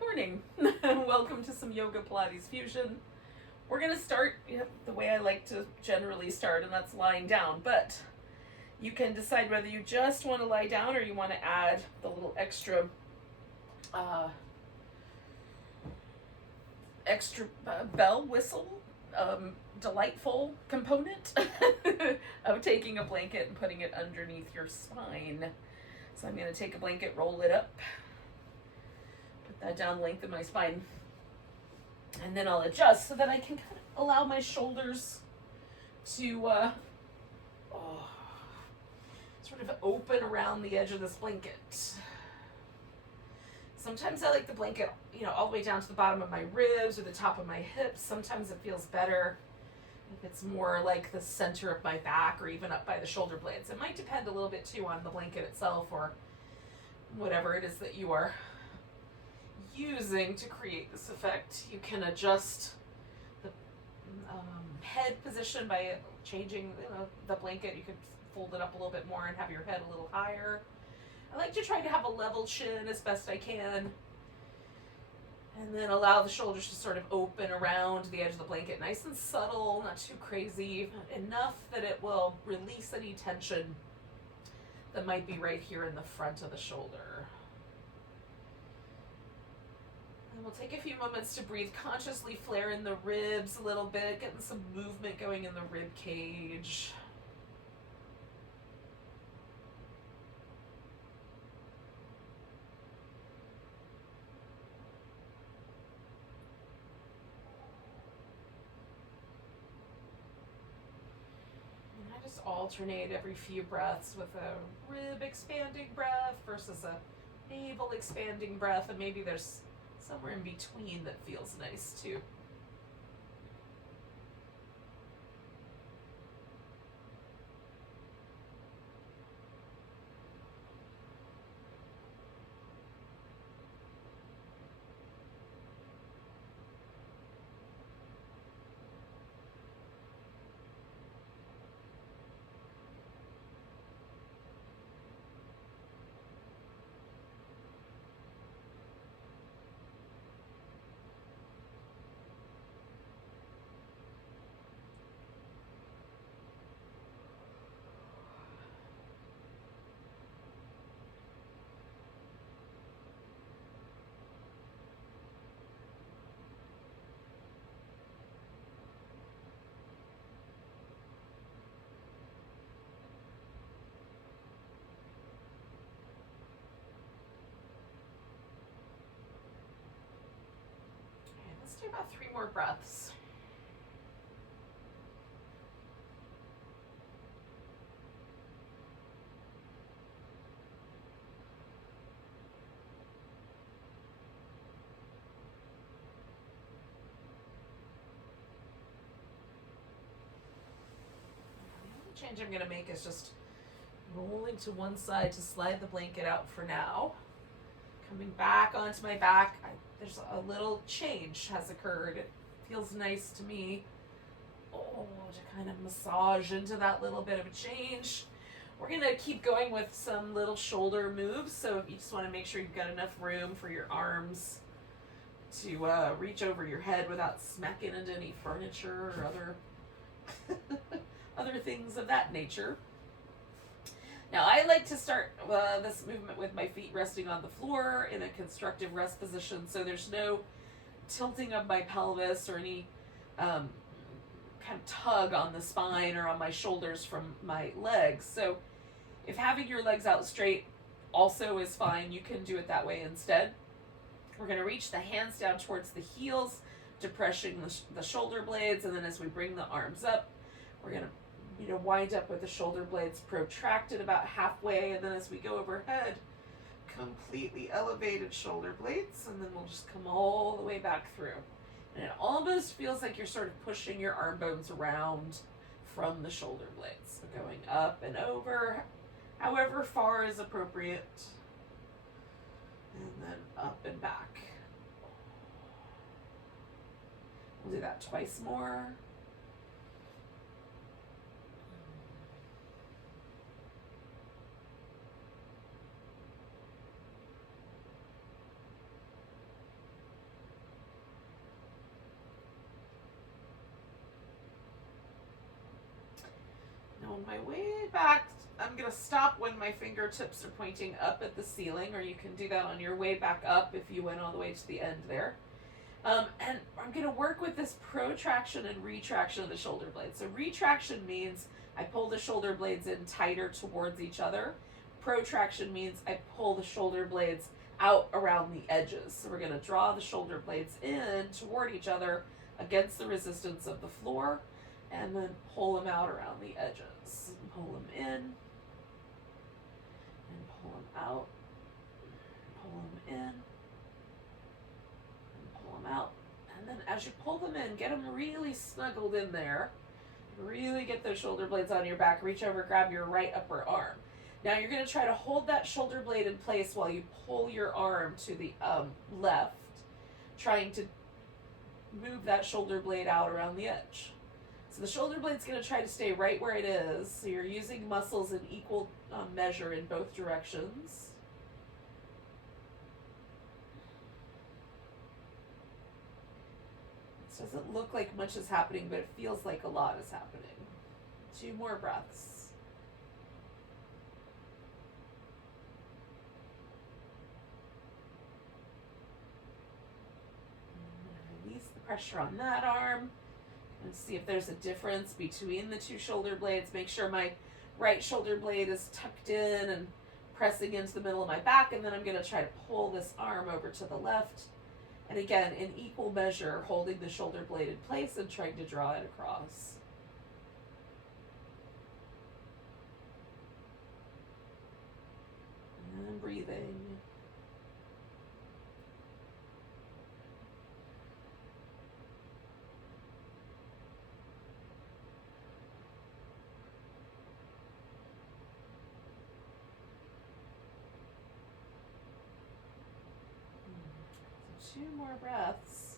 morning. Welcome to some yoga Pilates fusion. We're going to start the way I like to generally start, and that's lying down. But you can decide whether you just want to lie down or you want to add the little extra bell whistle, delightful component of taking a blanket and putting it underneath your spine. So I'm going to take a blanket, roll it up, put that down, lengthen my spine, and then I'll adjust so that I can kind of allow my shoulders to sort of open around the edge of this blanket. Sometimes I like the blanket, all the way down to the bottom of my ribs or the top of my hips. Sometimes it feels better if it's more like the center of my back or even up by the shoulder blades. It might depend a little bit too on the blanket itself or whatever it is that you are using to create this effect. You can adjust the head position by changing the blanket. You could fold it up a little bit more and have your head a little higher. I like to try to have a level chin as best I can, and then allow the shoulders to sort of open around the edge of the blanket, nice and subtle, not too crazy, enough that it will release any tension that might be right here in the front of the shoulder. And we'll take a few moments to breathe consciously, flare in the ribs a little bit, getting some movement going in the rib cage. Alternate every few breaths with a rib expanding breath versus a navel expanding breath, and maybe there's somewhere in between that feels nice too. Let's do about 3 more breaths. The only change I'm going to make is just rolling to one side to slide the blanket out for now. Coming back onto my back. There's a little change has occurred. It feels nice to me. To kind of massage into that little bit of a change. We're going to keep going with some little shoulder moves. So if you just want to make sure you've got enough room for your arms to reach over your head without smacking into any furniture or other things of that nature. Now, I like to start this movement with my feet resting on the floor in a constructive rest position, so there's no tilting of my pelvis or any kind of tug on the spine or on my shoulders from my legs. So if having your legs out straight also is fine, you can do it that way instead. We're going to reach the hands down towards the heels, depressing the shoulder blades, and then as we bring the arms up, we're going to wind up with the shoulder blades protracted about halfway, and then as we go overhead, completely elevated shoulder blades, and then we'll just come all the way back through. And it almost feels like you're sort of pushing your arm bones around from the shoulder blades. So going up and over, however far is appropriate, and then up and back. We'll do that twice more. on my way back, I'm going to stop when my fingertips are pointing up at the ceiling, or you can do that on your way back up if you went all the way to the end there. And I'm going to work with this protraction and retraction of the shoulder blades. So retraction means I pull the shoulder blades in tighter towards each other. Protraction means I pull the shoulder blades out around the edges. So we're going to draw the shoulder blades in toward each other against the resistance of the floor, and then pull them out around the edges. Pull them in, and pull them out, pull them in, and pull them out. And then as you pull them in, get them really snuggled in there. Really get those shoulder blades on your back. Reach over, grab your right upper arm. Now you're going to try to hold that shoulder blade in place while you pull your arm to the left, trying to move that shoulder blade out around the edge. So the shoulder blade's going to try to stay right where it is. So you're using muscles in equal measure in both directions. This doesn't look like much is happening, but it feels like a lot is happening. 2 more breaths. Release the pressure on that arm. And see if there's a difference between the 2 shoulder blades. Make sure my right shoulder blade is tucked in and pressing into the middle of my back, and then I'm going to try to pull this arm over to the left. And again, in equal measure, holding the shoulder blade in place and trying to draw it across. And then breathing. So 2 more breaths.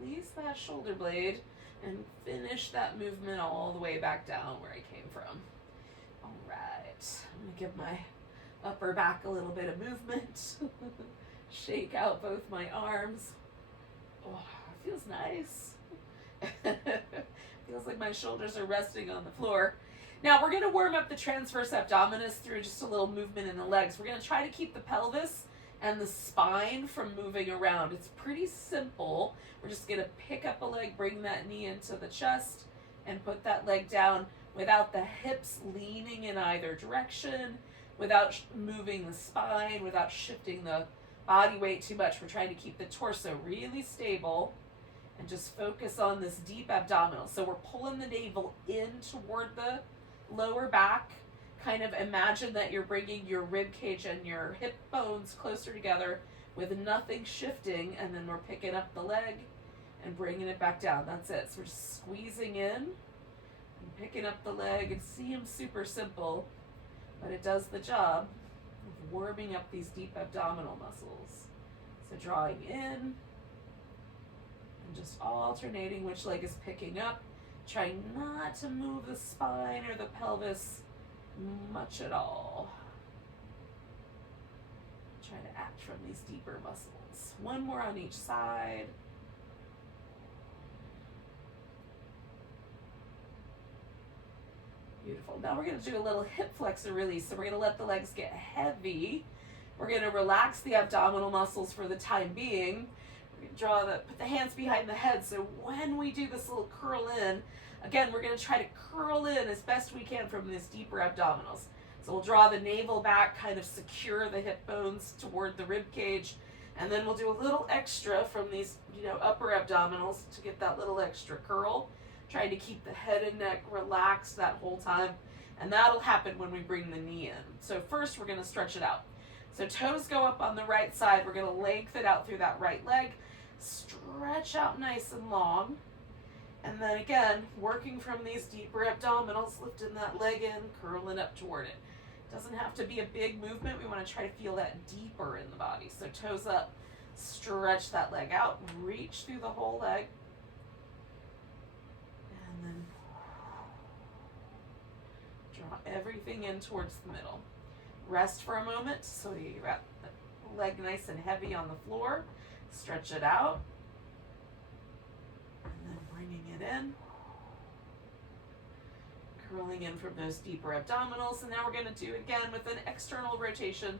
Release that shoulder blade and finish that movement all the way back down where I came from. All right, I'm gonna give my upper back a little bit of movement. Shake out both my arms. Oh, it feels nice. Feels like my shoulders are resting on the floor. Now we're gonna warm up the transverse abdominis through just a little movement in the legs. We're gonna try to keep the pelvis and the spine from moving around. It's pretty simple. We're just gonna pick up a leg, bring that knee into the chest, and put that leg down without the hips leaning in either direction, without moving the spine, without shifting the body weight too much. We're trying to keep the torso really stable and just focus on this deep abdominal. So we're pulling the navel in toward the lower back. Kind of imagine that you're bringing your rib cage and your hip bones closer together with nothing shifting, and then we're picking up the leg and bringing it back down. That's it. So we're just squeezing in and picking up the leg. It seems super simple, but it does the job of warming up these deep abdominal muscles. So drawing in and just alternating which leg is picking up, trying not to move the spine or the pelvis much at all. Try to act from these deeper muscles. 1 more on each side. Beautiful. Now we're going to do a little hip flexor release. So we're going to let the legs get heavy. We're going to relax the abdominal muscles for the time being. We're going to put the hands behind the head. So when we do this little curl in, again, we're going to try to curl in as best we can from this deeper abdominals. So we'll draw the navel back, kind of secure the hip bones toward the rib cage, and then we'll do a little extra from these, upper abdominals to get that little extra curl. Trying to keep the head and neck relaxed that whole time, and that'll happen when we bring the knee in. So first, we're going to stretch it out. So toes go up on the right side. We're going to lengthen out through that right leg, stretch out nice and long. And then again, working from these deeper abdominals, lifting that leg in, curling up toward it. Doesn't have to be a big movement. We want to try to feel that deeper in the body. So toes up, stretch that leg out, reach through the whole leg. And then draw everything in towards the middle. Rest for a moment so you wrap the leg nice and heavy on the floor. Stretch it out. in. Curling in from those deeper abdominals. And now we're going to do again with an external rotation.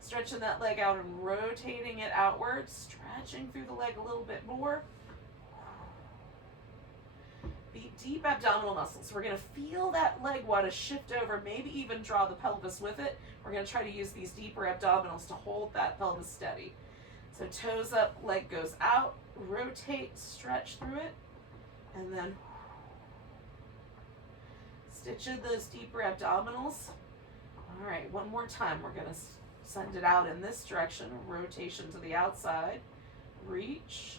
Stretching that leg out and rotating it outward. Stretching through the leg a little bit more. Deep abdominal muscles. We're going to feel that leg want to shift over, maybe even draw the pelvis with it. We're going to try to use these deeper abdominals to hold that pelvis steady. So toes up, leg goes out, rotate, stretch through it, and then stitch in those deeper abdominals. All right, one more time. We're going to send it out in this direction, rotation to the outside, reach,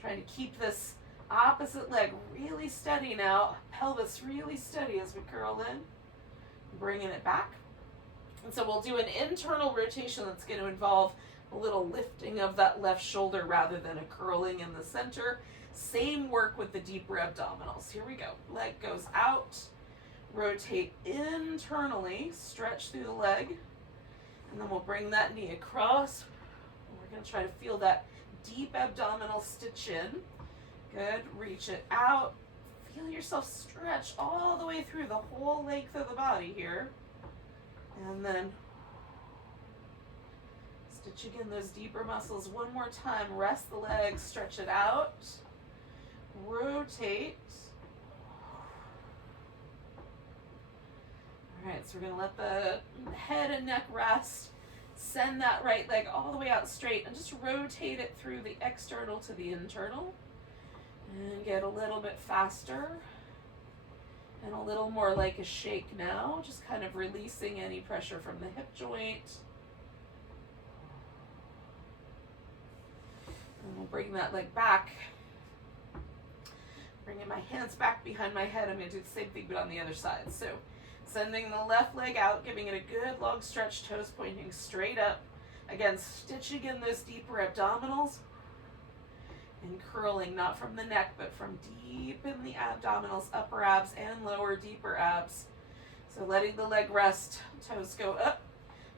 trying to keep this opposite leg really steady now, pelvis really steady as we curl in, bringing it back. And so we'll do an internal rotation that's going to involve a little lifting of that left shoulder rather than a curling in the center. Same work with the deeper abdominals. Here we go. Leg goes out, rotate internally, stretch through the leg, and then we'll bring that knee across. We're going to try to feel that deep abdominal stitch in. Good, reach it out. Feel yourself stretch all the way through the whole length of the body here. And then stitching in those deeper muscles one more time. Rest the legs, stretch it out. Rotate. All right, so we're going to let the head and neck rest. Send that right leg all the way out straight and just rotate it through the external to the internal. And get a little bit faster and a little more like a shake now, just kind of releasing any pressure from the hip joint. And we'll bring that leg back. Bringing my hands back behind my head. I'm going to do the same thing but on the other side. So sending the left leg out, giving it a good long stretch, toes pointing straight up. Again, stitching in those deeper abdominals. And curling, not from the neck, but from deep in the abdominals, upper abs and lower, deeper abs. So letting the leg rest, toes go up,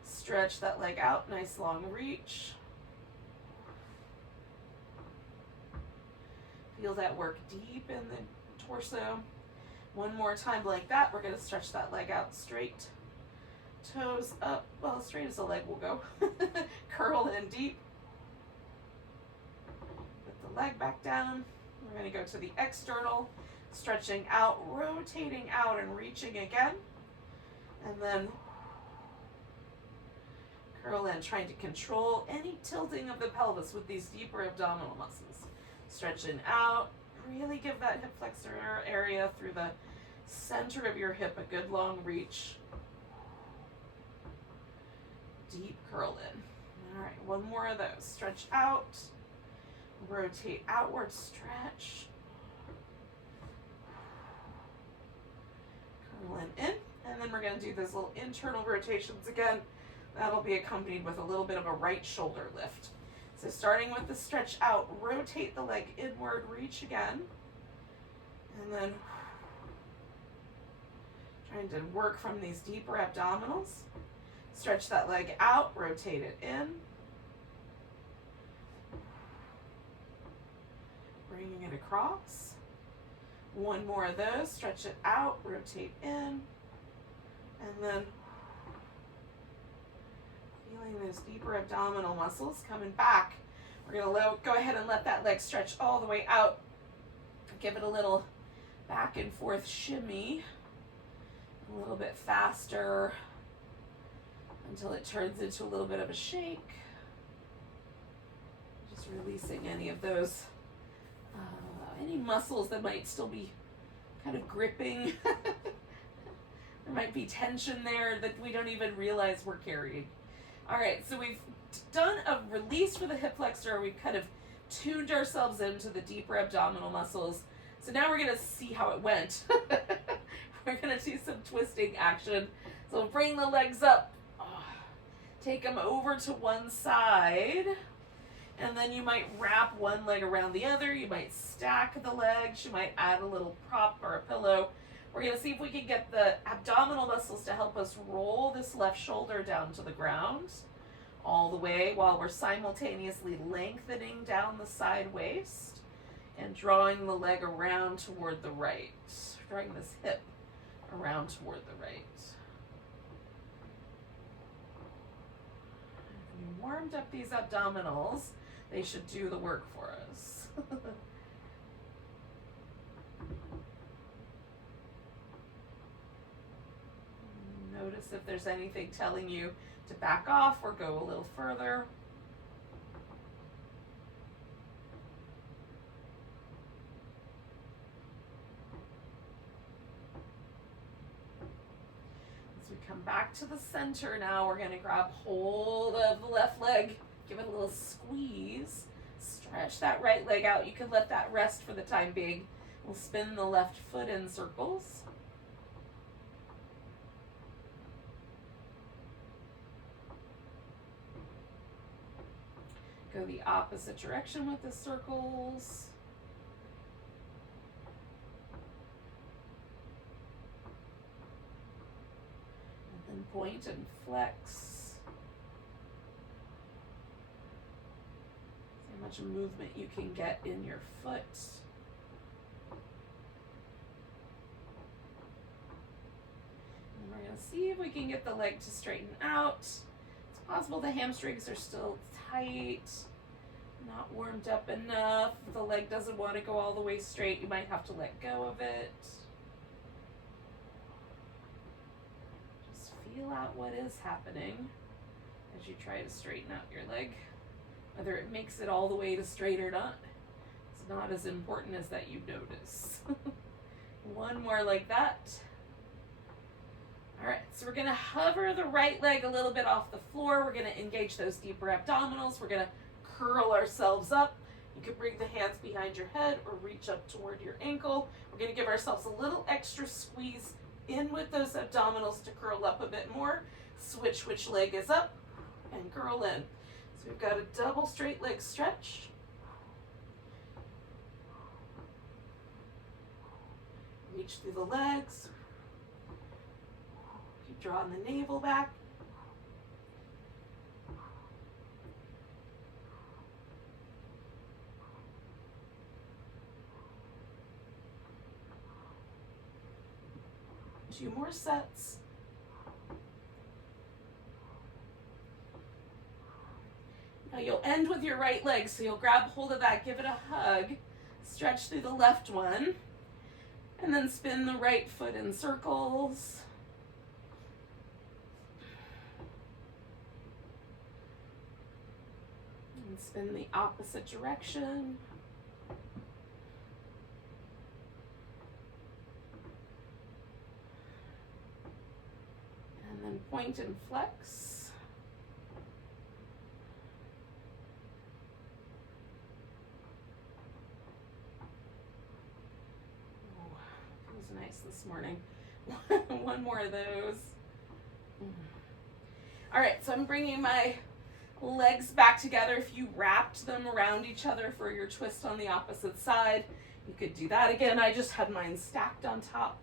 stretch that leg out, nice long reach. Feel that work deep in the torso. One more time like that, we're going to stretch that leg out straight. Toes up, well, as straight as the leg will go. Curl in deep. Leg back down. We're going to go to the external, stretching out, rotating out and reaching again. And then curl in, trying to control any tilting of the pelvis with these deeper abdominal muscles. Stretching out, really give that hip flexor area through the center of your hip, a good long reach. Deep curl in. All right, one more of those. Stretch out. Rotate outward, stretch. Curling in. And then we're going to do those little internal rotations again. That'll be accompanied with a little bit of a right shoulder lift. So starting with the stretch out, rotate the leg inward, reach again. And then trying to work from these deeper abdominals. Stretch that leg out, rotate it in. Bringing it across. One more of those. Stretch it out, rotate in, and then feeling those deeper abdominal muscles coming back. We're going to go ahead and let that leg stretch all the way out. Give it a little back and forth shimmy, a little bit faster until it turns into a little bit of a shake. Just releasing any of those any muscles that might still be kind of gripping. There might be tension there that we don't even realize we're carrying. All right, so we've done a release for the hip flexor. We've kind of tuned ourselves into the deeper abdominal muscles. So now we're going to see how it went. We're going to do some twisting action. So we'll bring the legs up. Take them over to one side. And then you might wrap one leg around the other. You might stack the legs. You might add a little prop or a pillow. We're going to see if we can get the abdominal muscles to help us roll this left shoulder down to the ground all the way while we're simultaneously lengthening down the side waist and drawing the leg around toward the right. Drawing this hip around toward the right. We warmed up these abdominals. They should do the work for us. Notice if there's anything telling you to back off or go a little further. As we come back to the center now, we're going to grab hold of the left leg, give it a little squeeze, stretch that right leg out. You can let that rest for the time being. We'll spin the left foot in circles. Go the opposite direction with the circles. And then point and flex. See how much movement you can get in your foot. And we're going to see if we can get the leg to straighten out. It's possible the hamstrings are still tight, not warmed up enough. If the leg doesn't want to go all the way straight, you might have to let go of it. Just feel out what is happening as you try to straighten out your leg. Whether it makes it all the way to straight or not, it's not as important as that you notice. One more like that. All right, so we're gonna hover the right leg a little bit off the floor. We're gonna engage those deeper abdominals. We're gonna curl ourselves up. You can bring the hands behind your head or reach up toward your ankle. We're gonna give ourselves a little extra squeeze in with those abdominals to curl up a bit more. Switch which leg is up and curl in. So we've got a double straight leg stretch. Reach through the legs. Drawing the navel back. Two more sets. Now you'll end with your right leg, so you'll grab hold of that, give it a hug, stretch through the left one, and then spin the right foot in circles. And spin the opposite direction. And then point and flex. Oh, feels nice this morning. One more of those. All right, so I'm bringing my legs back together. If you wrapped them around each other for your twist on the opposite side, you could do that again. I just had mine stacked on top.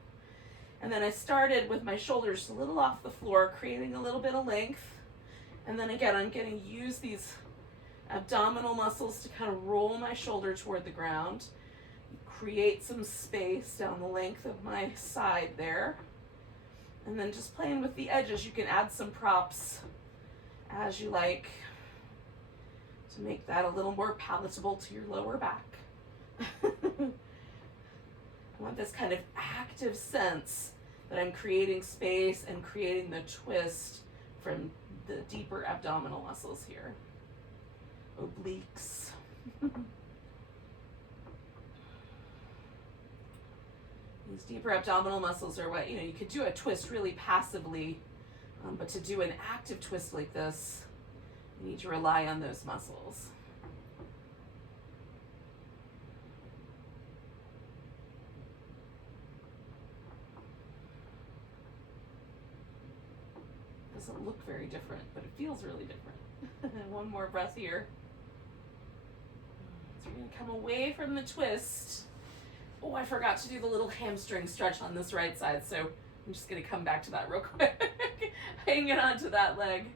And then I started with my shoulders a little off the floor, creating a little bit of length. And then again, I'm going to use these abdominal muscles to kind of roll my shoulder toward the ground, create some space down the length of my side there. And then just playing with the edges, you can add some props as you like to make that a little more palatable to your lower back. I want this kind of active sense that I'm creating space and creating the twist from the deeper abdominal muscles here. Obliques. These deeper abdominal muscles are what, you could do a twist really passively, but to do an active twist like this, you need to rely on those muscles. Doesn't look very different, but it feels really different. One more breath here. So you're going to come away from the twist. Oh, I forgot to do the little hamstring stretch on this right side, so I'm just going to come back to that real quick. Hanging onto that leg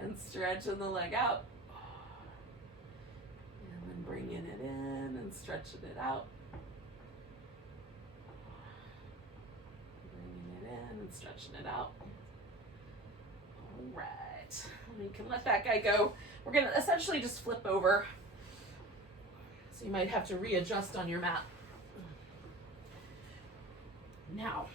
and stretching the leg out. And then bringing it in and and stretching it out. Bringing it in and stretching it out. All right. You can let that guy go. We're going to essentially just flip over. So you might have to readjust on your mat. Now,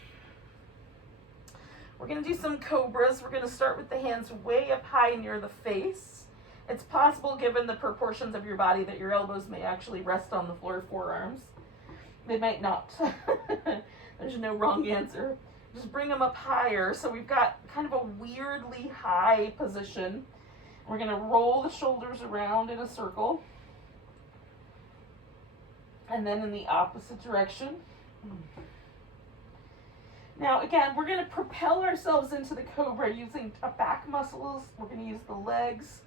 we're going to do some Cobras. We're going to start with the hands way up high near the face. It's possible, given the proportions of your body, that your elbows may actually rest on the floor, forearms. They might not. There's no wrong answer. Just bring them up higher. So we've got kind of a weirdly high position. We're going to roll the shoulders around in a circle. And then in the opposite direction. Now, again, we're going to propel ourselves into the Cobra using back muscles. We're going to use the legs.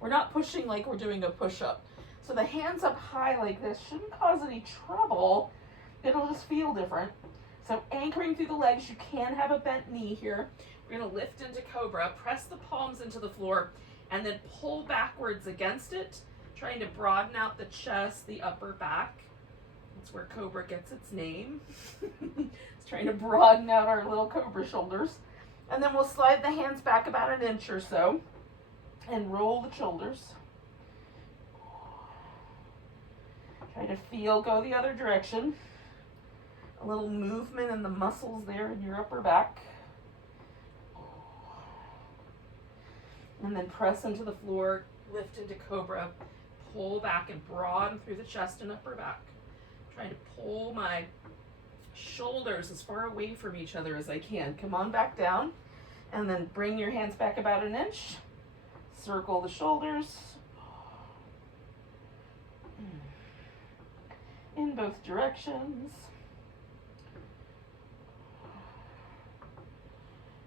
We're not pushing like we're doing a push-up. So the hands up high like this shouldn't cause any trouble. It'll just feel different. So anchoring through the legs, you can have a bent knee here. We're going to lift into Cobra, press the palms into the floor, and then pull backwards against it, trying to broaden out the chest, the upper back. That's where Cobra gets its name. It's trying to broaden out our little Cobra shoulders. And then we'll slide the hands back about an inch or so and roll the shoulders. Try to feel, go the other direction. A little movement in the muscles there in your upper back. And then press into the floor, lift into Cobra, pull back and broaden through the chest and upper back. Trying to pull my shoulders as far away from each other as I can. Come on back down, and then bring your hands back about an inch. Circle the shoulders in both directions.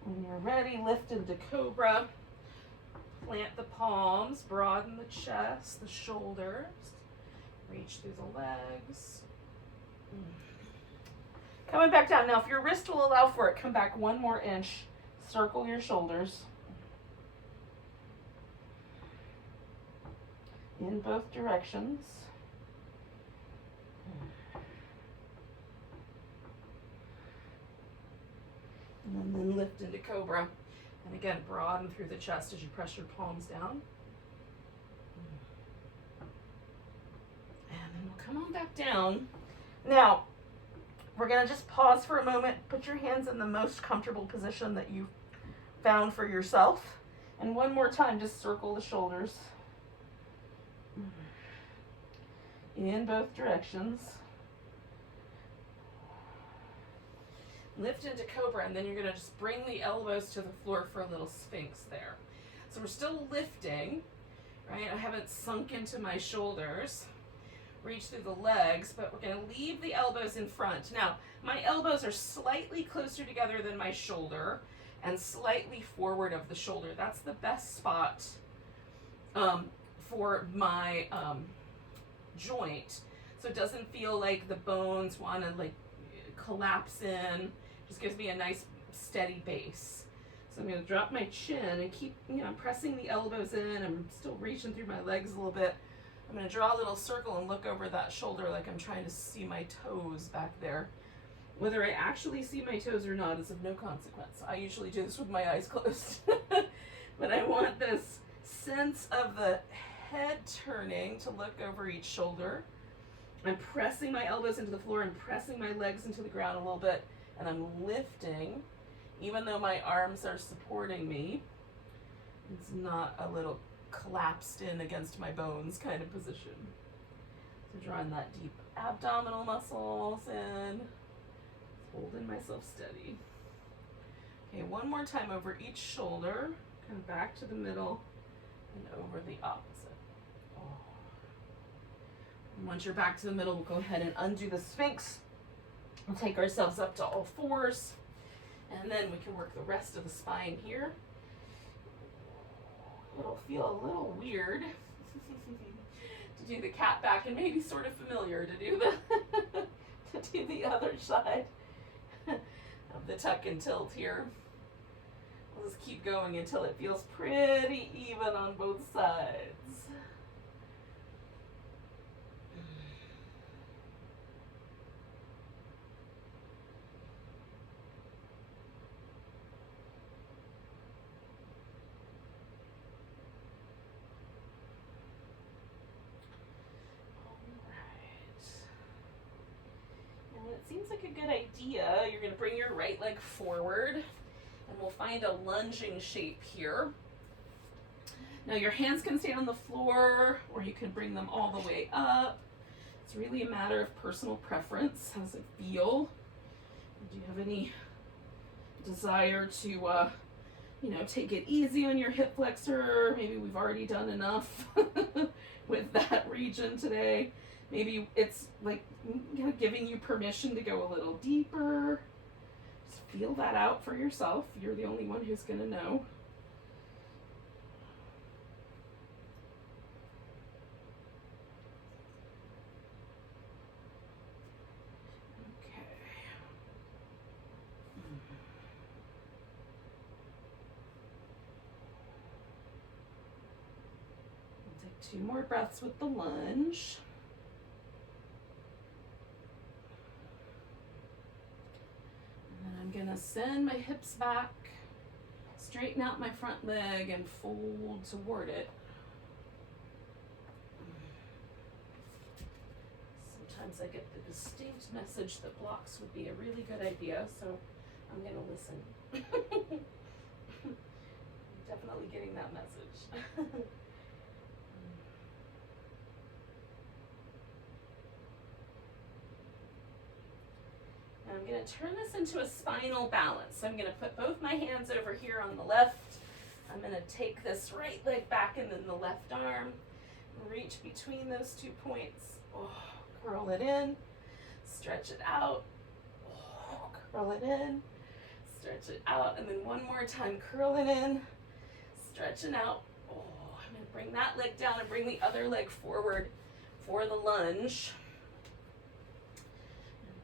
When you're ready, lift into Cobra. Plant the palms, broaden the chest, the shoulders. Reach through the legs. Coming back down. Now, if your wrist will allow for it, come back one more inch. Circle your shoulders. In both directions. And then lift into Cobra. And again, broaden through the chest as you press your palms down. And then we'll come on back down. Now, we're going to just pause for a moment. Put your hands in the most comfortable position that you found for yourself. And one more time, just circle the shoulders. In both directions. Lift into Cobra, and then you're going to just bring the elbows to the floor for a little sphinx there. So we're still lifting, right? I haven't sunk into my shoulders. Reach through the legs, but we're going to leave the elbows in front. Now, my elbows are slightly closer together than my shoulder and slightly forward of the shoulder. That's the best spot for my joint. So it doesn't feel like the bones want to like collapse in. Just gives me a nice steady base. So I'm going to drop my chin and keep, pressing the elbows in. I'm still reaching through my legs a little bit. I'm going to draw a little circle and look over that shoulder like I'm trying to see my toes back there. Whether I actually see my toes or not is of no consequence. I usually do this with my eyes closed. But I want this sense of the head turning to look over each shoulder. I'm pressing my elbows into the floor and pressing my legs into the ground a little bit. And I'm lifting, even though my arms are supporting me. It's not a little collapsed in against my bones kind of position. So drawing that deep abdominal muscles in, holding myself steady. Okay, one more time over each shoulder, kind of back to the middle and over the opposite. And once you're back to the middle, we'll go ahead and undo the Sphinx. We'll take ourselves up to all fours, and then we can work the rest of the spine here. It'll feel a little weird to do the cat back, and maybe sort of familiar to do the other side of the tuck and tilt here. We'll just keep going until it feels pretty even on both sides. it seems like a good idea. You're going to bring your right leg forward, and we'll find a lunging shape here. Now your hands can stay on the floor, or you can bring them all the way up. It's really a matter of personal preference. How does it feel? Do you have any desire to, you know, take it easy on your hip flexor? Maybe we've already done enough with that region today. Maybe it's like, you know, giving you permission to go a little deeper. Just feel that out for yourself. You're the only one who's going to know. Two more breaths with the lunge. And then I'm going to send my hips back, straighten out my front leg, and fold toward it. Sometimes I get the distinct message that blocks would be a really good idea, so I'm going to listen. Definitely getting that message. I'm going to turn this into a spinal balance. So I'm going to put both my hands over here on the left. I'm going to take this right leg back and then the left arm. Reach between those 2 points. Oh, curl it in. Stretch it out. Oh, curl it in. Stretch it out. And then one more time, curl it in. Stretch it out. Oh, I'm going to bring that leg down and bring the other leg forward for the lunge.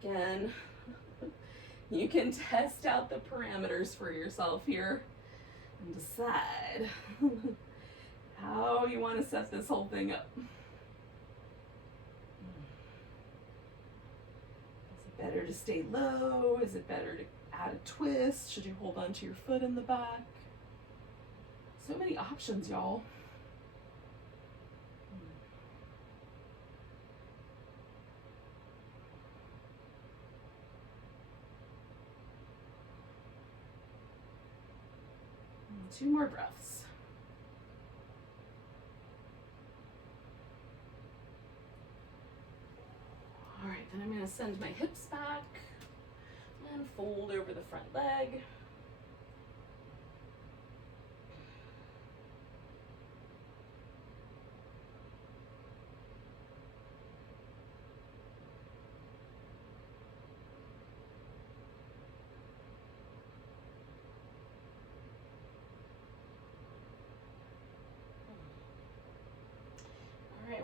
Again, you can test out the parameters for yourself here and decide how you want to set this whole thing up. Is it better to stay low? Is it better to add a twist? Should you hold on to your foot in the back? So many options, y'all. Two more breaths. All right, then I'm going to send my hips back and fold over the front leg.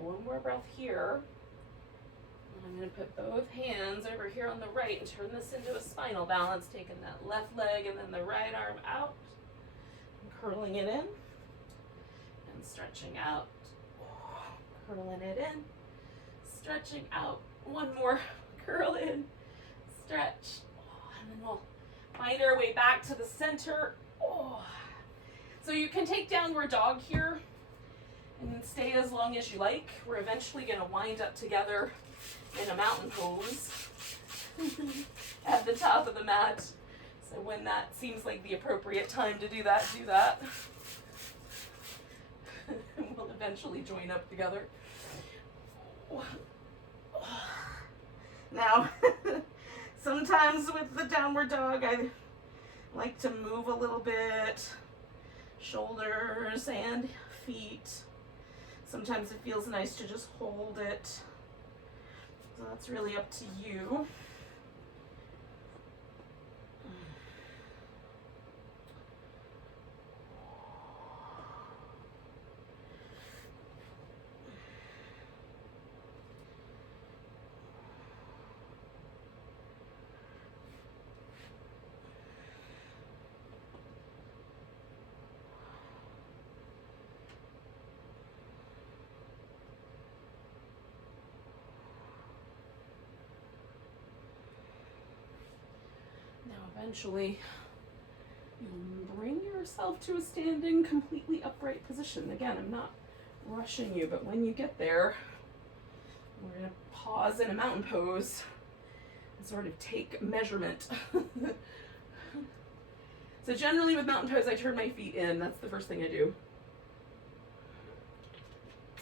One more breath here. And I'm going to put both hands over here on the right and turn this into a spinal balance, taking that left leg and then the right arm out, and curling it in, and stretching out, curling it in, stretching out, one more, curl in, stretch, and then we'll find our way back to the center. So you can take downward dog here and stay as long as you like. We're eventually going to wind up together in a mountain pose at the top of the mat. So when that seems like the appropriate time to do that, do that. We'll eventually join up together. Now, sometimes with the downward dog, I like to move a little bit, shoulders and feet. Sometimes it feels nice to just hold it. So that's really up to you. Eventually, you'll bring yourself to a standing, completely upright position. Again, I'm not rushing you, but when you get there, we're going to pause in a mountain pose and sort of take measurement. So generally with mountain pose, I turn my feet in. That's the first thing I do.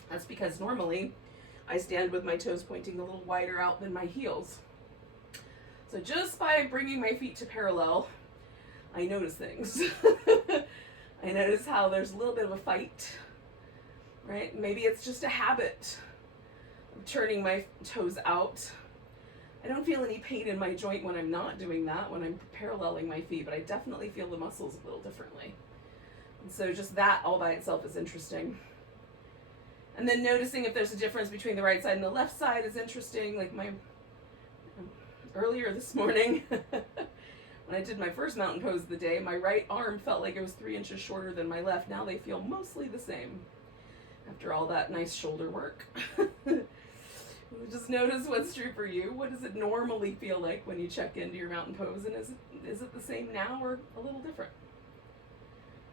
That's because normally I stand with my toes pointing a little wider out than my heels. So just by bringing my feet to parallel, I notice things. I notice how there's a little bit of a fight, right? Maybe it's just a habit of turning my toes out. I don't feel any pain in my joint when I'm not doing that, when I'm paralleling my feet, but I definitely feel the muscles a little differently. And so just that all by itself is interesting. And then noticing if there's a difference between the right side and the left side is interesting. Like earlier this morning, when I did my first mountain pose of the day, my right arm felt like it was 3 inches shorter than my left. Now they feel mostly the same after all that nice shoulder work. Just notice what's true for you. What does it normally feel like when you check into your mountain pose, and is it the same now or a little different?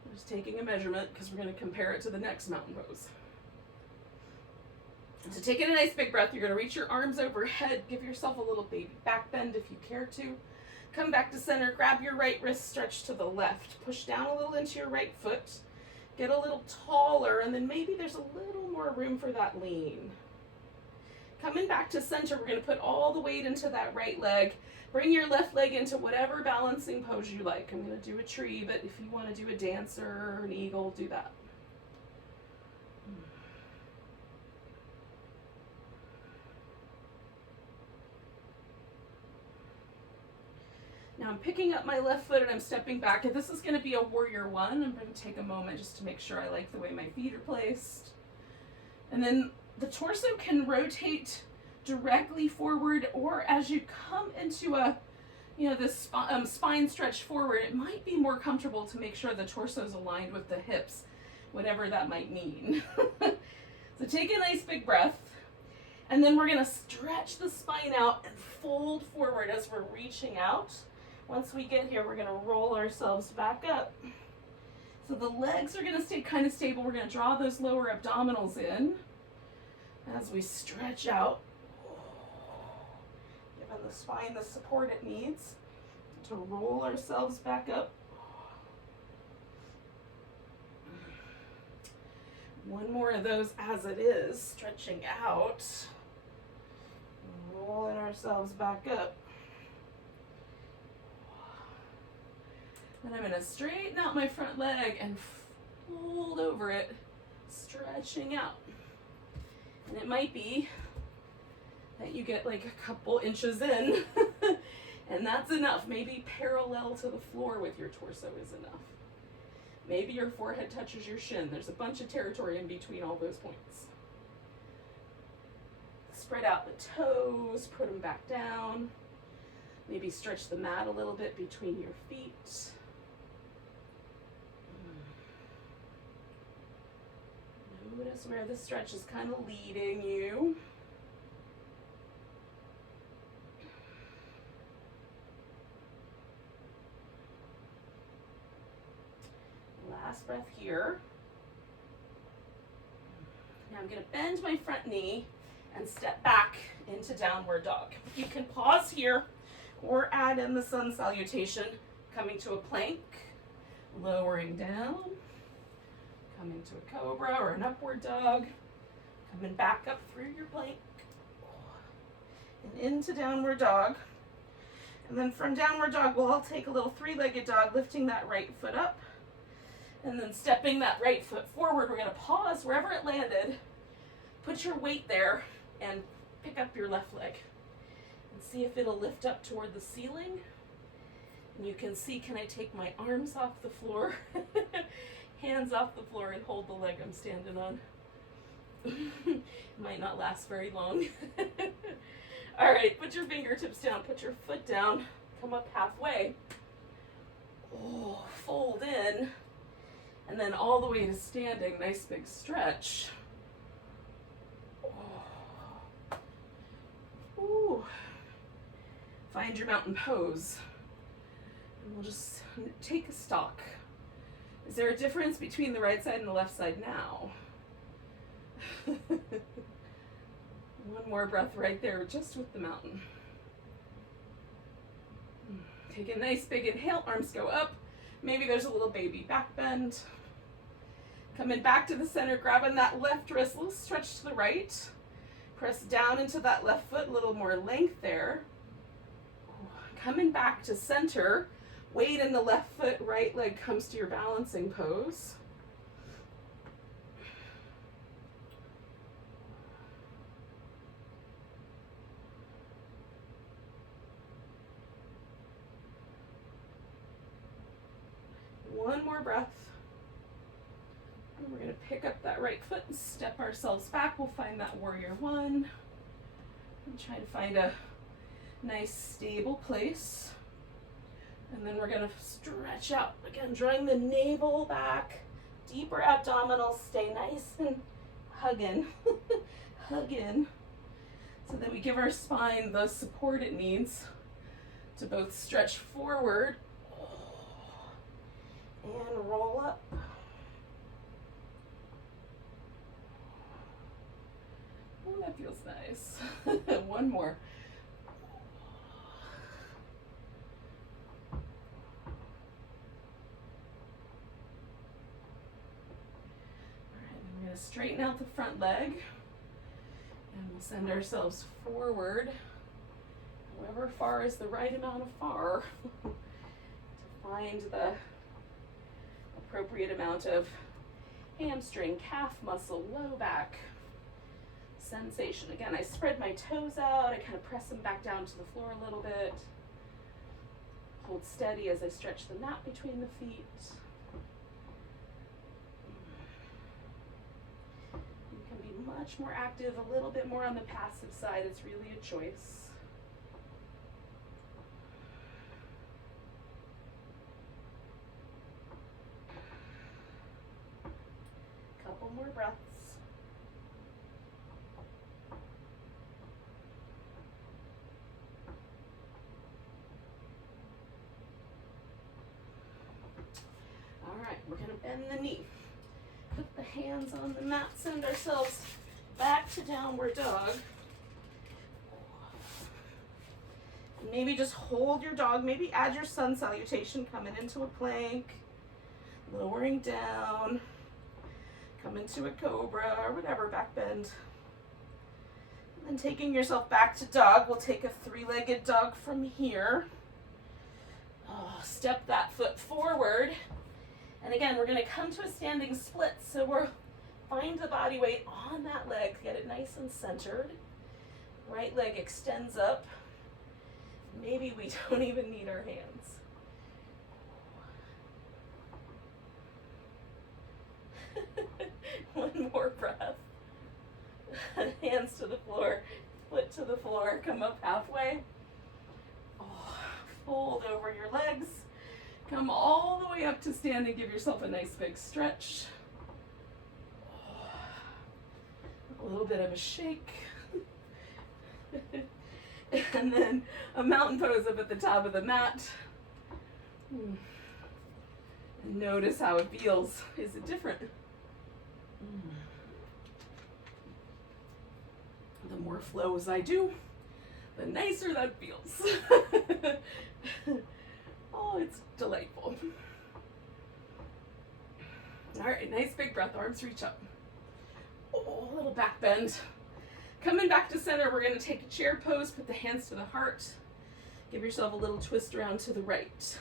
I'm just taking a measurement because we're going to compare it to the next mountain pose. So take in a nice big breath. You're going to reach your arms overhead. Give yourself a little baby back bend if you care to. Come back to center. Grab your right wrist, stretch to the left. Push down a little into your right foot. Get a little taller, and then maybe there's a little more room for that lean. Coming back to center, we're going to put all the weight into that right leg. Bring your left leg into whatever balancing pose you like. I'm going to do a tree, but if you want to do a dancer or an eagle, do that. Now I'm picking up my left foot and I'm stepping back. And this is going to be a warrior one. I'm going to take a moment just to make sure I like the way my feet are placed. And then the torso can rotate directly forward, or as you come into this spine stretch forward, it might be more comfortable to make sure the torso is aligned with the hips, whatever that might mean. So take a nice big breath, and then we're going to stretch the spine out and fold forward as we're reaching out. Once we get here, we're going to roll ourselves back up. So the legs are going to stay kind of stable. We're going to draw those lower abdominals in as we stretch out, giving the spine the support it needs to roll ourselves back up. One more of those as it is, stretching out, rolling ourselves back up. Then I'm going to straighten out my front leg and fold over it, stretching out. And it might be that you get like a couple inches in, and that's enough. Maybe parallel to the floor with your torso is enough. Maybe your forehead touches your shin. There's a bunch of territory in between all those points. Spread out the toes, put them back down. Maybe stretch the mat a little bit between your feet. Notice where the stretch is kind of leading you. Last breath here. Now I'm going to bend my front knee and step back into downward dog. You can pause here or add in the sun salutation, coming to a plank, lowering down, coming to a cobra or an upward dog, coming back up through your plank, and into downward dog. And then from downward dog, we'll all take a little three-legged dog, lifting that right foot up, and then stepping that right foot forward. We're going to pause wherever it landed, put your weight there, and pick up your left leg. And see if it'll lift up toward the ceiling. And you can see, can I take my arms off the floor, hands off the floor, and hold the leg I'm standing on? It might not last very long. All right, put your fingertips down, put your foot down, come up halfway. Oh, fold in, and then all the way to standing, nice big stretch. Oh. Ooh. Find your mountain pose. And we'll just take a stock. Is there a difference between the right side and the left side now? One more breath right there, just with the mountain. Take a nice big inhale, arms go up. Maybe there's a little baby back bend. Coming back to the center, grabbing that left wrist, little stretch to the right. Press down into that left foot, a little more length there. Coming back to center, weight in the left foot, right leg comes to your balancing pose. One more breath. And we're going to pick up that right foot and step ourselves back. We'll find that warrior one. And try to find a nice stable place. And then we're going to stretch out. Again, drawing the navel back. Deeper abdominals. Stay nice and hugging. Hug in. So that we give our spine the support it needs to both stretch forward and roll up. Oh, that feels nice. One more. All right, we're going to straighten out the front leg, and we'll send ourselves forward, however far is the right amount of far, to find the appropriate amount of hamstring, calf muscle, low back sensation. Again, I spread my toes out. I kind of press them back down to the floor a little bit. Hold steady as I stretch the mat between the feet. You can be much more active, a little bit more on the passive side. It's really a choice. Couple more breaths. All right, we're going to bend the knee. Put the hands on the mat, send ourselves back to downward dog. And maybe just hold your dog, maybe add your sun salutation, coming into a plank, lowering down. Come into a cobra or whatever, back bend. And then taking yourself back to dog, we'll take a three-legged dog from here. Step that foot forward. And again, we're going to come to a standing split. So we're find the body weight on that leg, get it nice and centered. Right leg extends up. Maybe we don't even need our hands. One more breath. Hands to the floor, foot to the floor, come up halfway. Fold over your legs. Come all the way up to standing. Give yourself a nice big stretch. A little bit of a shake. And then a mountain pose up at the top of the mat. And notice how it feels. Is it different? The more flows I do, the nicer that feels. Oh, it's delightful. All right, nice big breath, arms reach up. Oh, a little back bend. Coming back to center, we're going to take a chair pose, put the hands to the heart. Give yourself a little twist around to the right.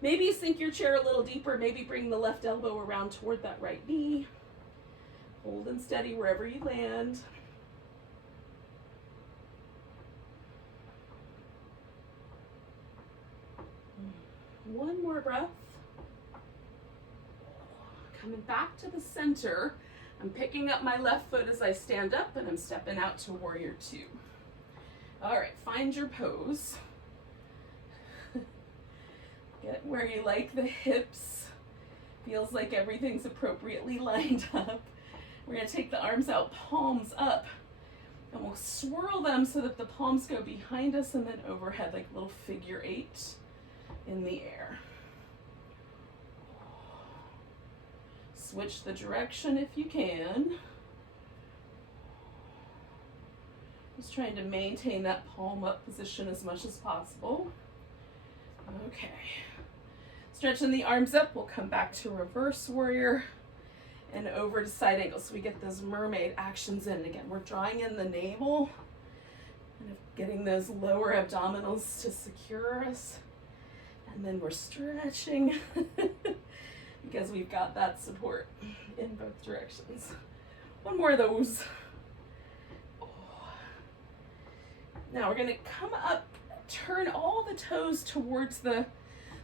Maybe sink your chair a little deeper, maybe bring the left elbow around toward that right knee. Hold and steady wherever you land. One more breath. Coming back to the center. I'm picking up my left foot as I stand up and I'm stepping out to warrior two. All right, find your pose. Get where you like the hips. Feels like everything's appropriately lined up. We're going to take the arms out, palms up, and we'll swirl them so that the palms go behind us and then overhead like a little figure eight in the air. Switch the direction if you can. Just trying to maintain that palm up position as much as possible. Okay. Stretching the arms up, we'll come back to reverse warrior and over to side angle. So we get those mermaid actions in. And again, we're drawing in the navel, kind of getting those lower abdominals to secure us. And then we're stretching because we've got that support in both directions. One more of those. Now we're gonna come up, turn all the toes towards the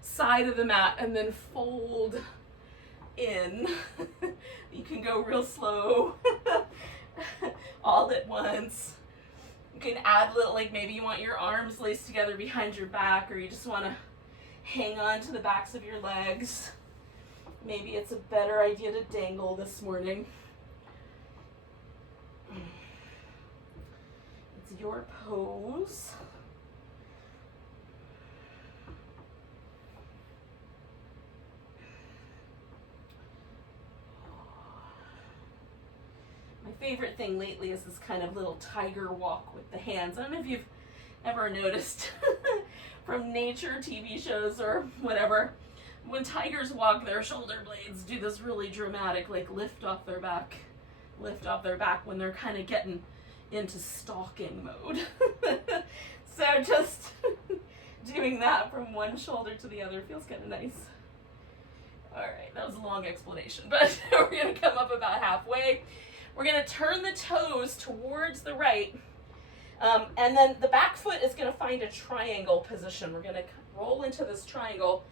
side of the mat and then fold in. You can go real slow all at once. You can add little, like maybe you want your arms laced together behind your back, or you just want to hang on to the backs of your legs. Maybe it's a better idea to dangle this morning. It's your pose. My favorite thing lately is this kind of little tiger walk with the hands. I don't know if you've ever noticed from nature TV shows or whatever, when tigers walk, their shoulder blades do this really dramatic, like lift off their back when they're kind of getting into stalking mode. So just doing that from one shoulder to the other feels kind of nice. All right, that was a long explanation, but we're gonna come up about halfway. We're gonna turn the toes towards the right, and then the back foot is gonna find a triangle position. We're gonna roll into this triangle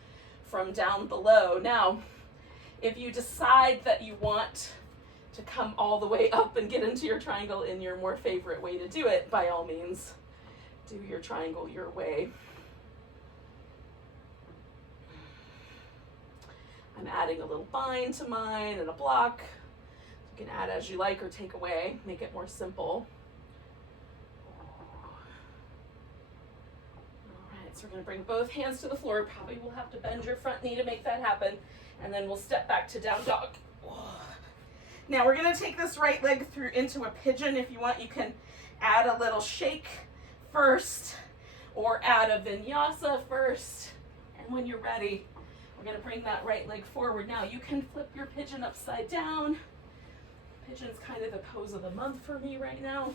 from down below. Now, if you decide that you want to come all the way up and get into your triangle in your more favorite way to do it, by all means, do your triangle your way. I'm adding a little bind to mine and a block. You can add as you like or take away, make it more simple. All right, so we're gonna bring both hands to the floor. Probably will have to bend your front knee to make that happen. And then we'll step back to down dog. Now we're gonna take this right leg through into a pigeon. If you want, you can add a little shake first or add a vinyasa first. And when you're ready, we're gonna bring that right leg forward. Now you can flip your pigeon upside down. Pigeon's kind of the pose of the month for me right now.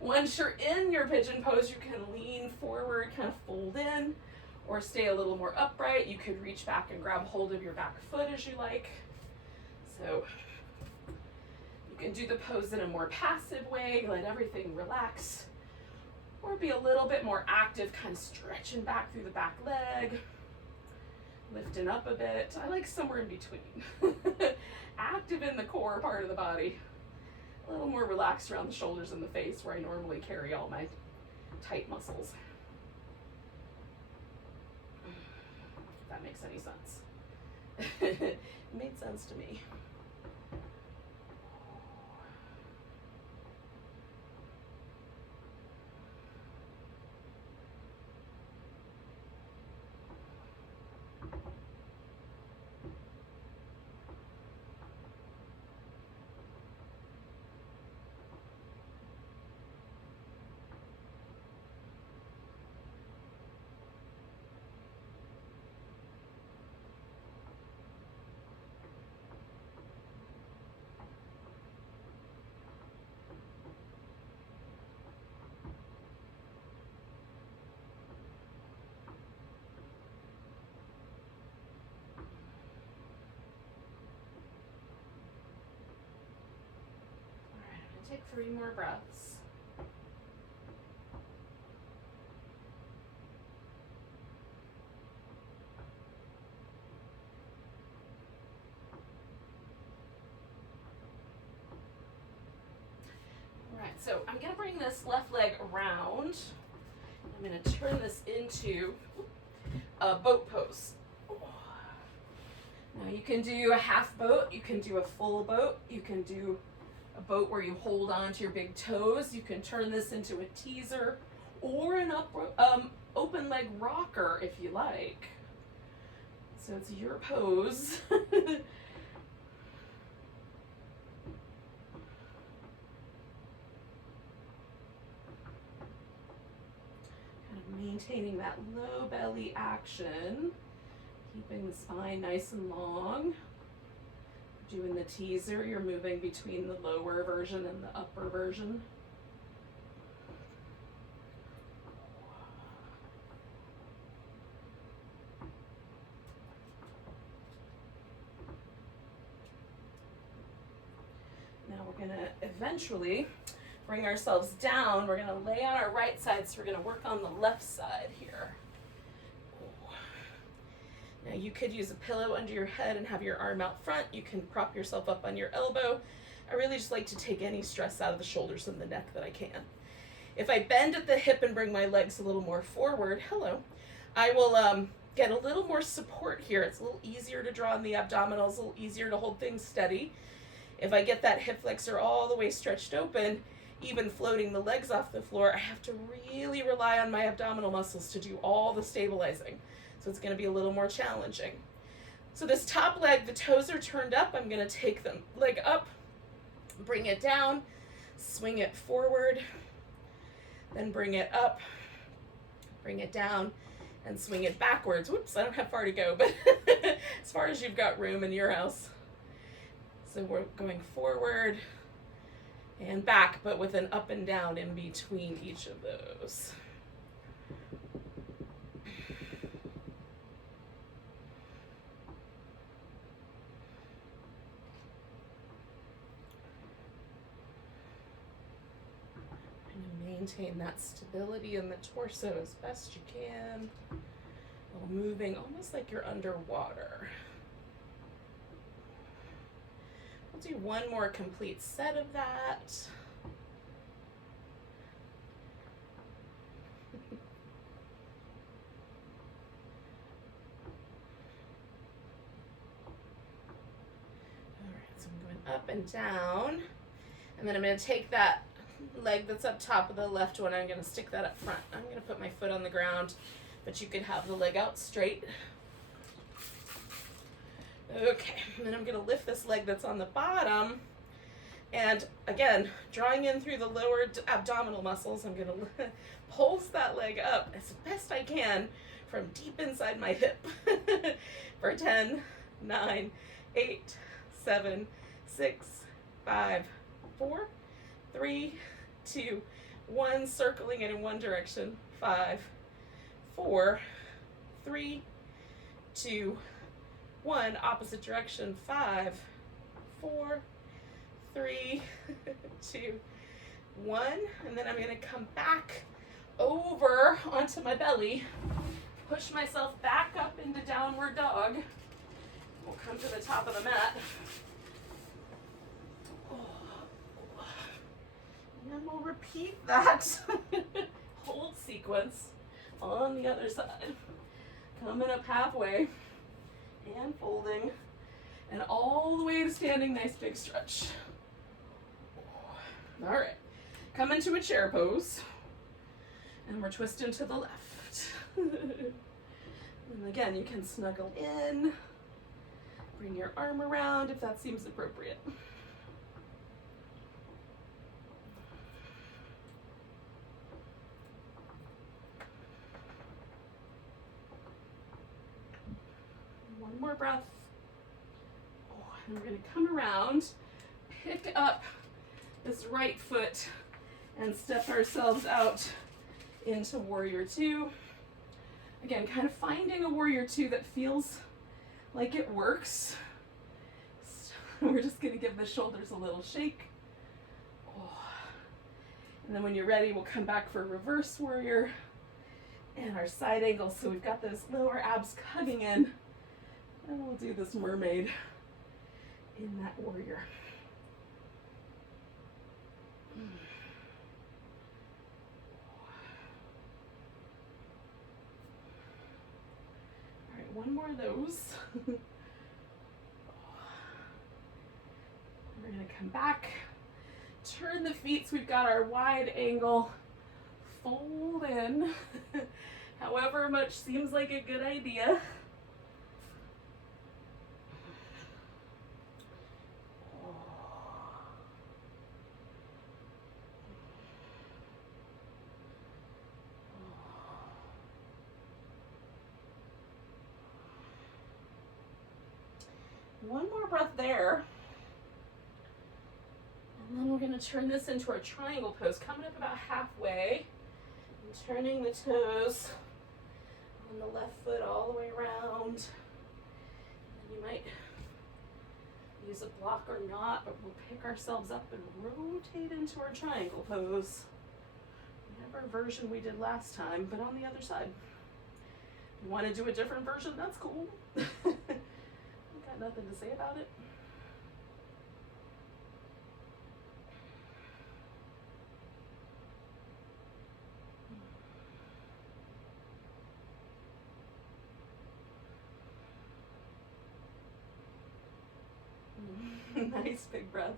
Once you're in your pigeon pose, you can lean forward, kind of fold in, or stay a little more upright. You could reach back and grab hold of your back foot as you like. So you can do the pose in a more passive way, let everything relax, or be a little bit more active, kind of stretching back through the back leg, lifting up a bit. I like somewhere in between. Active in the core part of the body, a little more relaxed around the shoulders and the face where I normally carry all my tight muscles. If that makes any sense. It made sense to me. Take 3 more breaths. All right, so I'm going to bring this left leg around. I'm going to turn this into a boat pose. Now you can do a half boat, you can do a full boat, you can do a boat where you hold on to your big toes. You can turn this into a teaser or an open leg rocker if you like. So it's your pose. Kind of maintaining that low belly action, keeping the spine nice and long. Doing the teaser, you're moving between the lower version and the upper version. Now we're going to eventually bring ourselves down. We're going to lay on our right side, so we're going to work on the left side here. Now you could use a pillow under your head and have your arm out front. You can prop yourself up on your elbow. I really just like to take any stress out of the shoulders and the neck that I can. If I bend at the hip and bring my legs a little more forward, I will get a little more support here. It's a little easier to draw in the abdominals, a little easier to hold things steady. If I get that hip flexor all the way stretched open, even floating the legs off the floor, I have to really rely on my abdominal muscles to do all the stabilizing. So it's going to be a little more challenging. So this top leg, the toes are turned up. I'm going to take the leg up, bring it down, swing it forward, then bring it up, bring it down, and swing it backwards. Whoops, I don't have far to go, but as far as you've got room in your house. So we're going forward and back, but with an up and down in between each of those. Maintain that stability in the torso as best you can, while moving almost like you're underwater. We'll do one more complete set of that. All right, so I'm going up and down, and then I'm going to take that leg that's up top of the left one, I'm going to stick that up front. I'm going to put my foot on the ground, but you could have the leg out straight. Okay, and then I'm going to lift this leg that's on the bottom, and again, drawing in through the lower abdominal muscles, I'm going to pulse that leg up as best I can from deep inside my hip for 10, 9, 8, 7, 6, 5, 4, 3, 2, 1, circling it in one direction. 5, 4, 3, 2, 1, opposite direction. 5, 4, 3, 2, 1, and then I'm going to come back over onto my belly, push myself back up into downward dog. We'll come to the top of the mat. And we'll repeat that hold sequence on the other side. Coming up halfway and folding and all the way to standing, nice big stretch. All right, come into a chair pose and we're twisting to the left. And again, you can snuggle in, bring your arm around if that seems appropriate. One more breath. And we're going to come around, pick up this right foot, and step ourselves out into Warrior Two. Again, kind of finding a Warrior Two that feels like it works. So we're just going to give the shoulders a little shake. And then when you're ready, we'll come back for Reverse Warrior and our side angle. So we've got those lower abs hugging in. And we'll do this mermaid in that warrior. All right, one more of those. We're going to come back, turn the feet so we've got our wide angle, fold in, however much seems like a good idea. One more breath there. And then we're going to turn this into our triangle pose, coming up about halfway and turning the toes on the left foot all the way around. And you might use a block or not, but we'll pick ourselves up and rotate into our triangle pose. Whatever version we did last time, but on the other side. If you want to do a different version, that's cool. Got nothing to say about it. Nice big breath.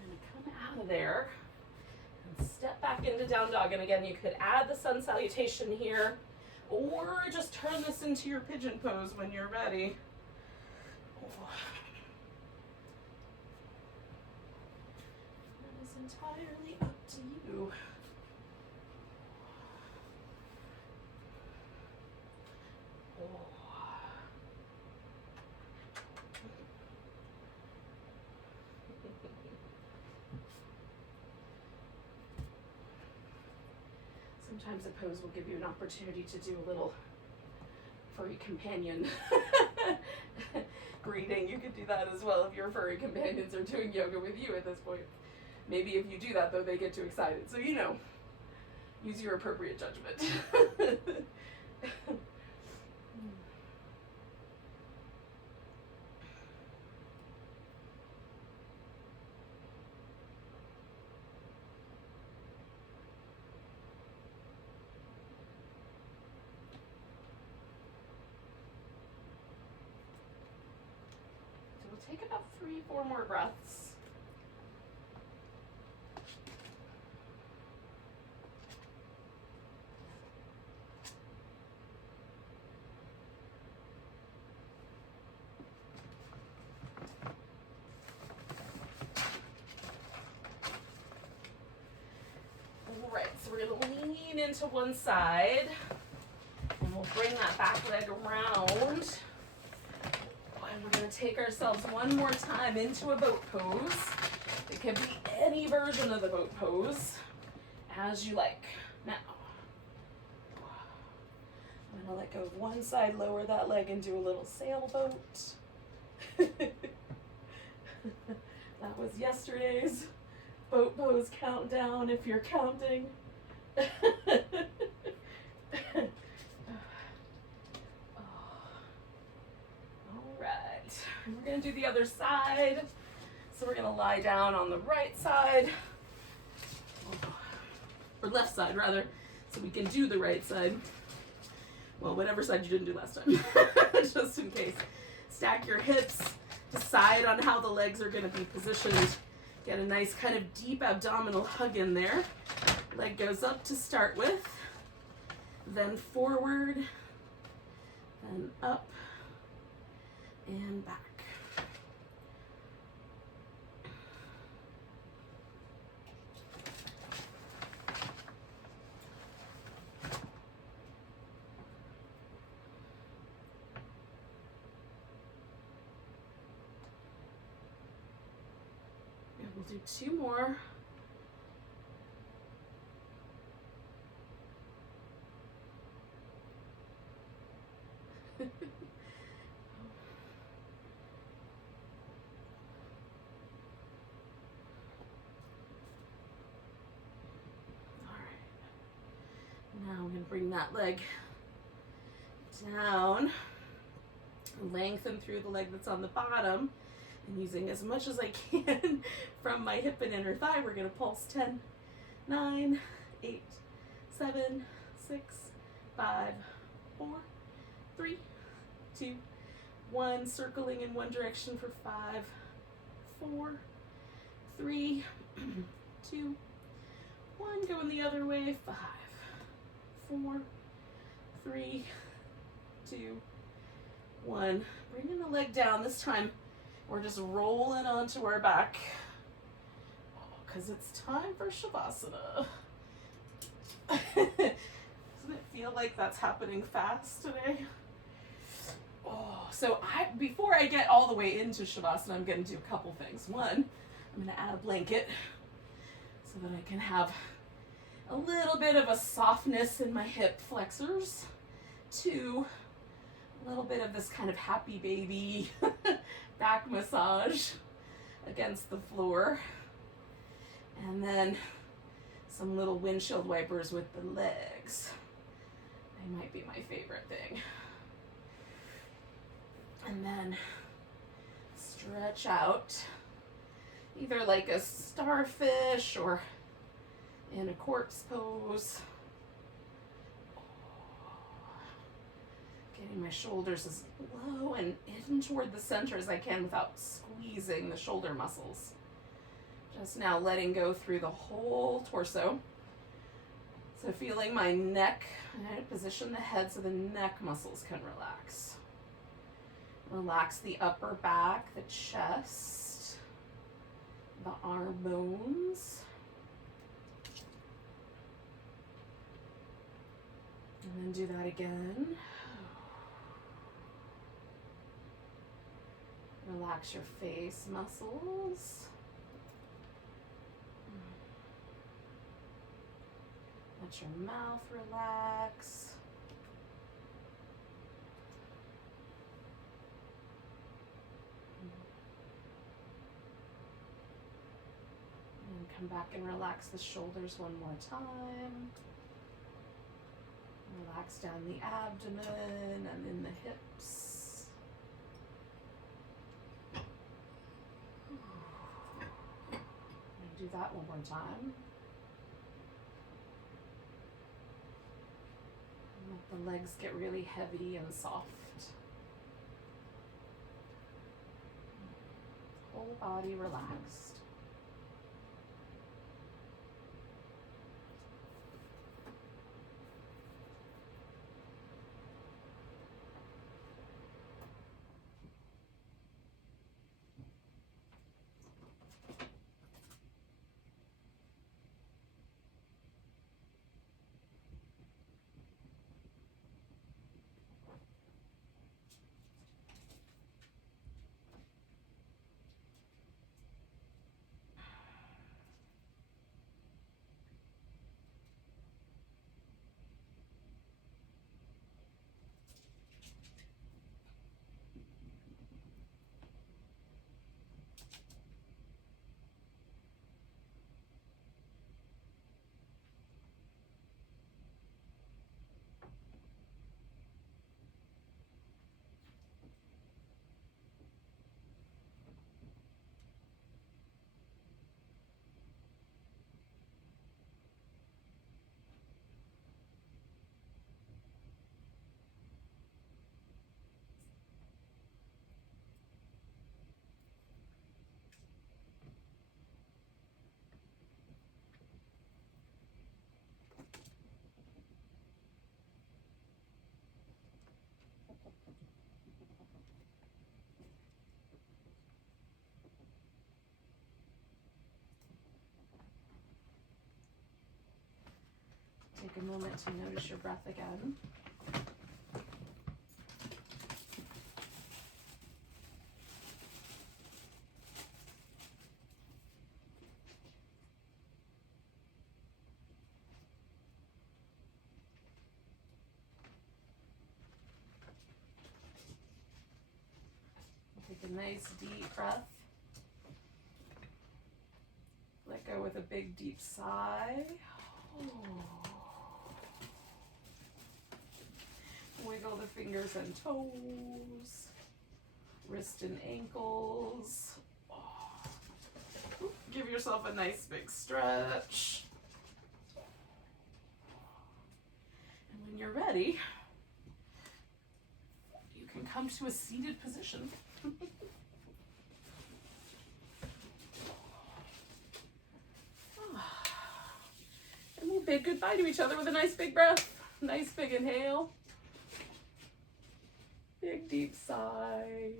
I'm going to come out of there and step back into down dog. And again, you could add the sun salutation here, or just turn this into your pigeon pose when you're ready. That is entirely up to you. Sometimes a pose will give you an opportunity to do a little furry companion greeting. You could do that as well if your furry companions are doing yoga with you at this point. Maybe if you do that, though, they get too excited. So, you know, use your appropriate judgment. Take about 3-4 more breaths. All right, so we're going to lean into one side, and we'll bring that back leg around. And we're going to take ourselves one more time into a boat pose. It can be any version of the boat pose, as you like. Now, I'm going to let go of one side, lower that leg, and do a little sailboat. That was yesterday's boat pose countdown, if you're counting. We're going to do the other side. So we're going to lie down on the right side, or left side rather, so we can do the right side. Well, whatever side you didn't do last time, just in case. Stack your hips, decide on how the legs are going to be positioned. Get a nice kind of deep abdominal hug in there. Leg goes up to start with, then forward, then up, and back. And we'll do 2 more. Now I'm going to bring that leg down, lengthen through the leg that's on the bottom, and using as much as I can from my hip and inner thigh, we're going to pulse 10, 9, 8, 7, 6, 5, 4, 3, 2, 1, circling in one direction for 5, 4, 3, 2, 1, going the other way, 5, 4, 3, 2, 1. Bringing the leg down. This time we're just rolling onto our back because it's time for Shavasana. Doesn't it feel like that's happening fast today? Oh, So before I get all the way into Shavasana, I'm going to do a couple things. One, I'm going to add a blanket so that I can have a little bit of a softness in my hip flexors. Two, a little bit of this kind of happy baby back massage against the floor. And then some little windshield wipers with the legs. They might be my favorite thing. And then stretch out, either like a starfish or in a corpse pose. Getting my shoulders as low and in toward the center as I can without squeezing the shoulder muscles. Just now letting go through the whole torso. So feeling my neck, position the head so the neck muscles can relax. Relax the upper back, the chest, the arm bones. And then do that again. Relax your face muscles. Let your mouth relax. And come back and relax the shoulders one more time. Relax down the abdomen and in the hips. And do that one more time. Let the legs get really heavy and soft. Whole body relaxed. Take a moment to notice your breath again. Take a nice deep breath. Let go with a big deep sigh. Wiggle the fingers and toes, wrist and ankles. Give yourself a nice big stretch. And when you're ready, you can come to a seated position. And we'll bid goodbye to each other with a nice big breath. Nice big inhale. Big deep sigh.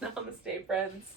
Namaste, friends.